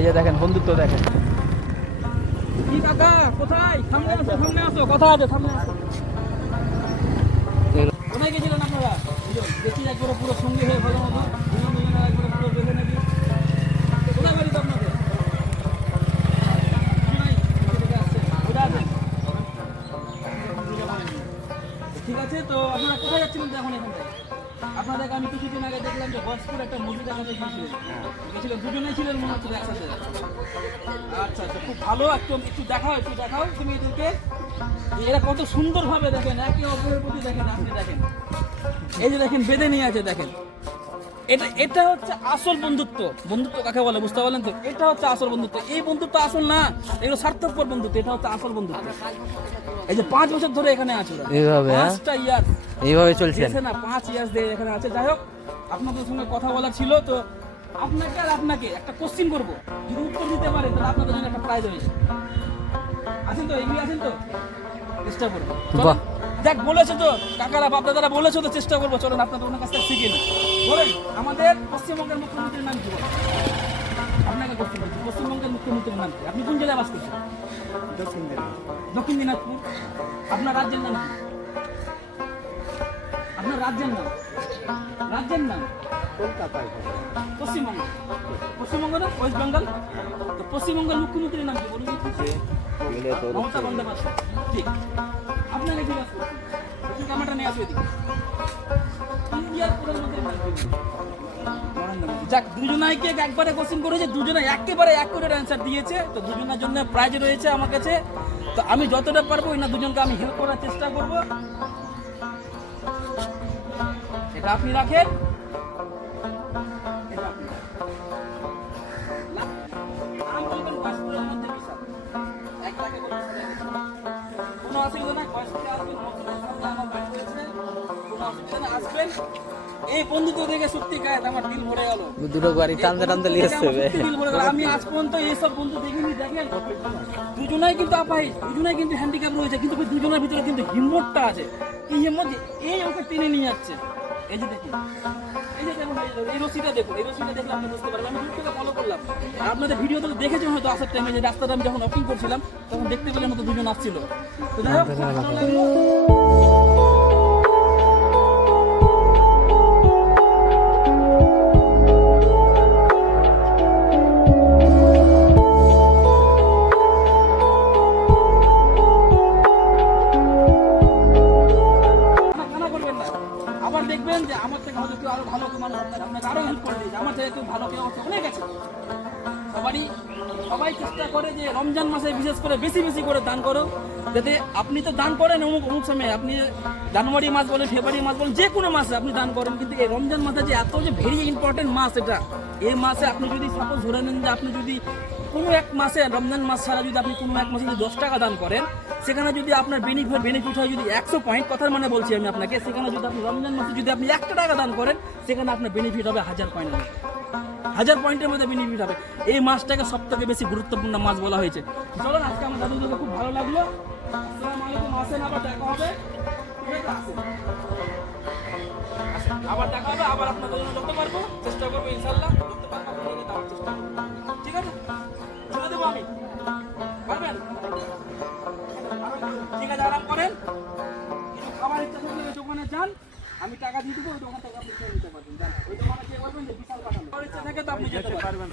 এই যে দেখেন বন্ধুত্ব দেখেন। কি কাকা কোথায়? সামনে আসো কথা আছে, সামনে আসো। কোথায় গেছিলেন আপনারা? দেখি একবার পুরো সঙ্গী হয়ে ভালো মতো দুজন একবার পুরো বেঁধে নাকি। কোথায় বাড়ি তো আপনাদের? ঠিক আছে, তো আপনারা কোথায় যাচ্ছিলেন এখন এখান থেকে? আপনাদেরকে আমি কিছুদিন আগে দেখলাম যে বসপুর একটা মসজিদের কাছে গেছিলেন, দুজনেই ছিলেন মনে হচ্ছে একসাথে। আচ্ছা আচ্ছা, খুব ভালো। একটু দেখাও তুমি এদেরকে। এরা কত সুন্দরভাবে দেখেন একে অপরের প্রতি দেখেন, আপনি দেখেন এই যে দেখেন বেঁধে নিয়ে আছে দেখেন। এটা হচ্ছে আসল বন্ধুত্ব। বন্ধুত্ব কাকে বলে বুঝতে পারলেন তো? এটা হচ্ছে আসল বন্ধুত্ব। এই বন্ধুত্ব আসল না, এগুলো স্বার্থপর বন্ধুত্ব। এটা হচ্ছে আসল বন্ধুত্ব। এই যে 5 বছর ধরে এখানে আছে, এইভাবে 5টা ইয়ার এইভাবে চলছে না, 5 ইয়ার্স ধরে এখানে আছে। যাই হোক, আপনাদের সঙ্গে কথা বলা ছিল, তো আপনাকে একটা কোশ্চিন করবো, যদি উত্তর দিতে পারেন তাহলে আপনাদের জন্য একটা প্রাইজ হয়েছে। আছেন তো? এগিয়ে আছেন তো? চেষ্টা করবো। দেখ বলেছে তো কাকারা বাপদাদারা বলেছে তো চেষ্টা করবো। চলুন আপনাদের ওনার কাছ থেকে শিখে নিই। বলেন আমাদের পশ্চিমবঙ্গের মুখ্যমন্ত্রীর নাম কি? বলেন। আপনাকে কোশ্চিন করছি, পশ্চিমবঙ্গের মুখ্যমন্ত্রীর নাম কি? আপনি কোন জেলায় বাস করছেন? দক্ষিণ দিনাজপুর। আপনার রাজ্যের নাম কি? আপনার রাজ্যের নাম? কলকাতায়। পশ্চিমবঙ্গ না ওয়েস্ট বেঙ্গল? তো পশ্চিমবঙ্গের মুখ্যমন্ত্রীর নাম কি বলুন? মমতা বন্দ্যোপাধ্যায়। ঠিক। আপনাকে কি বাস করছেন? ক্যামেরাটা নিয়ে আসবে এদিকে। ইন্ডিয়ার প্রধানমন্ত্রীর নাম কি? যাক, দুজনাইকে একবারে কোশ্চেন করেছে, দুজনে একেবারে অ্যাকুরেট অ্যান্সার দিয়েছে। তো দুজনের জন্য প্রাইজ রয়েছে আমার কাছে। তো আমি যতটা পারবো না দুজনকে আমি হেল্প করার চেষ্টা করব। এটা আপনি রাখেন, কোনো অসুবিধা নাই। আসবেন। এই বন্ধুত্ব দেখে সত্যি গায়ে আমার দিল ভরে গেল। দুটো গাড়ি টানতে নিয়ে আসতে হবে। আমি আজ পর্যন্ত এইসব বন্ধু দেখিনি। দেখেন দুজনাই কিন্তু আপাহিজ, দুজনাই কিন্তু হ্যান্ডিক্যাপ রয়েছে, কিন্তু দুজনের ভিতরে কিন্তু হিম্মতটা আছে। এই হিম্মত এই ওকে টেনে নিয়ে যাচ্ছে। এই যে দেখুন, এই রশিটা দেখুন, এই রশিটা দেখলে আপনি বুঝতে পারবেন। আমি দূর থেকে ফলো করলাম, আর আপনাদের ভিডিও তো দেখেছেন হয়তো আসার টাইমে, যে রাস্তাটা আমি যখন ওয়াকিং করছিলাম তখন দেখতে পেলাম মতো দুজন আসছিল। তো যাই হোক, আবার দেখবেন যে আমার থেকে হয়তো কেউ আরো ভালো মানুষ আপনাকে আরো হেল্প করে দিয়েছে। আমার থেকে কেউ ভালো কেউ অনেক আছে। সবাই চেষ্টা করে যে রমজান মাসে বিশেষ করে বেশি করে দান করো, যাতে আপনি তো দান করেন অমুক সময়, আপনি জানুয়ারি মাস বলেন, ফেব্রুয়ারি মাস বলেন, যে কোনো মাসে আপনি দান করেন, কিন্তু এই রমজান মাসে যে এত যে ভেরি ইম্পর্টেন্ট মাস, এটা এই মাসে আপনি যদি সাপোজ ধরে নেন যে আপনি যদি কোনো এক মাসে, রমজান মাস ছাড়া যদি আপনি কোনো এক মাসে যদি 10 টাকা দান করেন, সেখানে যদি আপনার বেনিফিট হয় যদি 100 পয়েন্ট, কথার মানে বলছি আমি আপনাকে, সেখানে যদি আপনি রমজান মাসে যদি আপনি 1 টাকা দান করেন, সেখানে আপনার বেনিফিট হবে 1000 পয়েন্ট। 1000 পয়েন্টের মধ্যে বেনিফিট হবে। এই মাসটাকে সব থেকে বেশি গুরুত্বপূর্ণ মাস বলা হয়েছে। চলুন, আজকে আমার দাদুকে খুব ভালো লাগলো। আসসালামু আলাইকুম। আসেন, আবার দেখা হবে। আবার দেখা হবে, আবার আপনাদের জন্য যত পারবো চেষ্টা করবো, ইনশাল্লাহ করতে পারবো, চেষ্টা করবো। ঠিক আছে, ছেড়ে দেবো আমি, পারবেন? ঠিক আছে, আরাম করেন। কিছু খাবার ইচ্ছা থাকলে ওই দোকানে যান, আমি টাকা দিয়ে দেবো, ওই দোকান থেকে আপনি খেয়ে নিতে পারবেন। ওই দোকানে গিয়ে বলবেন যে বিশাল পাঠানো, ইচ্ছা থাকে তো আপনি যেতে পারবেন।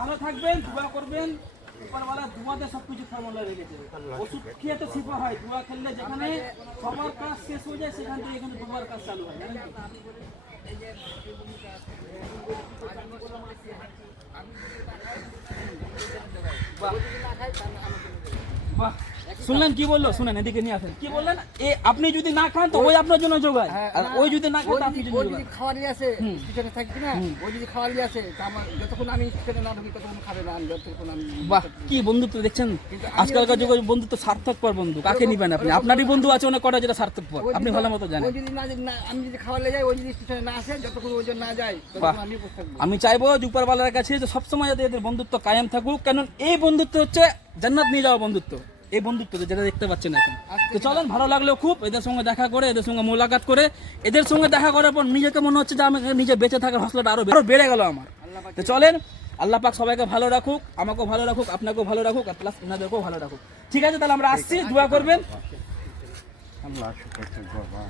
ভালো থাকবেন, দোয়া করবেন। উপরওয়ালা দুয়াতে সবকিছু ফর্মুলা রেখেছে। ওষুধ খেয়ে তো শিফা হয়, দোয়া খেললে যেখানে সবার কাজ শেষ হয়ে যায় সেখান থেকে এখানে দুবার কাজ চালু হয়, জানেন তো? বাহ, শুনলেন কি বললো? শুনেন, এদিকে নিয়ে আসেন। কি বললেন? আপনি যদি না খান তো ওই আপনার জন্য জোগায়, আর ওই যদি না খান আপনি যদি খাওয়ার নিয়ে আসে স্টেশনে থাকবি না, ওই যদি খাওয়ার নিয়ে আসে তা আমার যতক্ষণ আমি স্টেশনে না ঢুকি ততক্ষণ খাবে না, আমি যতক্ষণ আমি। বাহ, কি বন্ধুত্ব দেখছেন? আজকালকার যুগে বন্ধুত্ব সার্থকপর বন্ধু কাকে নিবেন আপনি? আপনারই বন্ধু আছে অনেক কটা যেটা সার্থকপর, আপনি ভালো মতো জানেন। ওই যদি না, আমি যদি খাওয়ার নিয়ে যাই, ওই যদি স্টেশনে না আসে, যতক্ষণ ওই জন্য না যায় ততক্ষণ আমি বসে থাকবো। আমি চাইবো যে উপরওয়ালার কাছে যে সবসময় যাতে এদের বন্ধুত্ব কায়েম থাকুক, কারণ এই বন্ধুত্ব হচ্ছে জান্নাত নিয়ে যাওয়া বন্ধুত্ব। এই বন্ধুত্ব যেটা দেখতে পাচ্ছেন এখন। তো চলেন, ভালো লাগলো খুব এদের সঙ্গে দেখা করে, এদের সঙ্গে মোলাকাত করে। এদের সঙ্গে দেখা করার পর নিজেকে মনে হচ্ছে যে আমাকে নিজে বেঁচে থাকার হসলাটা আরো বেড়ে গেল আমার। তো চলেন, আল্লাহ পাক সবাইকে ভালো রাখুক, আমাকেও ভালো রাখুক, আপনাকেও ভালো রাখুক, আর প্লাস ওনাদেরকেও ভালো রাখুক। ঠিক আছে, তাহলে আমরা আসছি, দোয়া করবেন। আল্লাহ শুকর করবো বাবা।